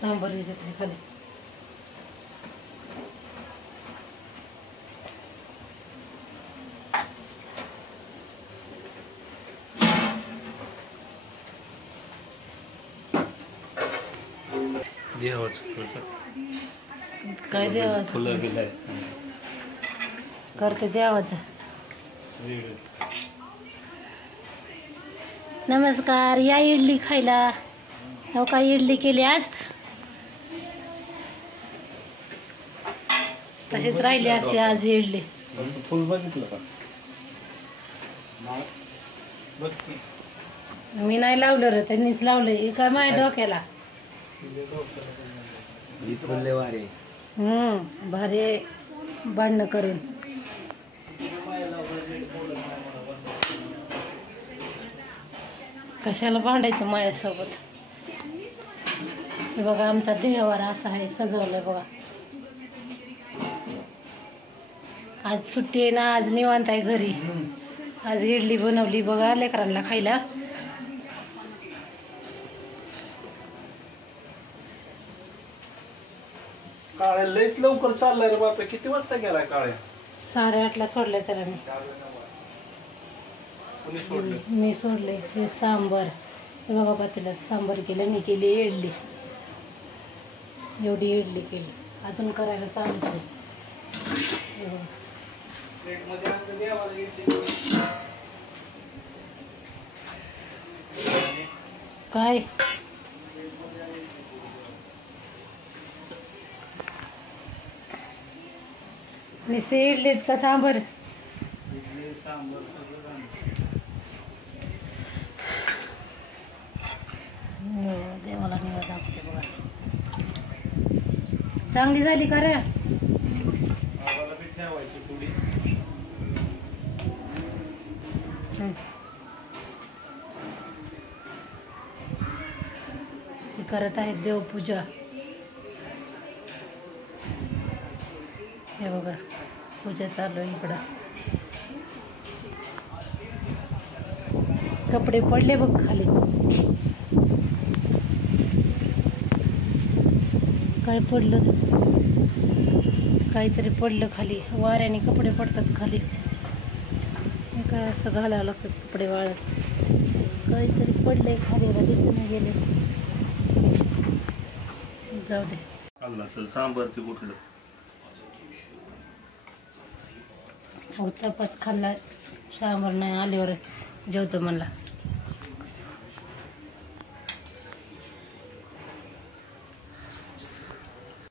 सांबार याच्यात खाली काय देवाचं फुलं बिलं करते देवाचं. नमस्कार, या इडली खायला. हो का, इडली केली आज. तशीच राहिली असते आज इडली. फुल बघितलं का? मी नाही लावलं रे, त्यांनीच लावलं. हे काय माझ्या डोक्याला. भारी भांडणं करून. कशाला भांडायचं माझ्यासोबत. हे बघा आमचा देहवार असा आहे सजवलंय बघा. आज सुट्टी आहे ना, आज निवांत आहे घरी. आज इडली बनवली बघा लेकरांना खायला. काळ्या लयच लवकर चाललाय रे बापरे. किती वाजता गेलाय काळ्या? 8:30ला सोडले त्याला मी सोडले. हे सांबर, हे बघा पातेल्यात सांबर केलं. मी केली इडली. एवढी इडली केली, अजून करायला चालू आहे. काय नुसते इडलीच का सांबर? देवाला निवाज दाखवते बघा. चांगली झाली का रे? हे करत आहेत देवपूजा. हे बघा पूजा चालू आहे इकडं. कपडे पडले बघ खाली. काय पडलं? काहीतरी पडलं खाली. वाऱ्याने कपडे पडतात खाली. हे काय असं घालावं लागतात कपडे वाळत. काहीतरी पडलंय खाली, दिसून गेले. जाऊ दे. असेल सांबार की कुठलं तपाच खाल्ला. सांबार नाही, आल्यावर जेवतो म्हणला.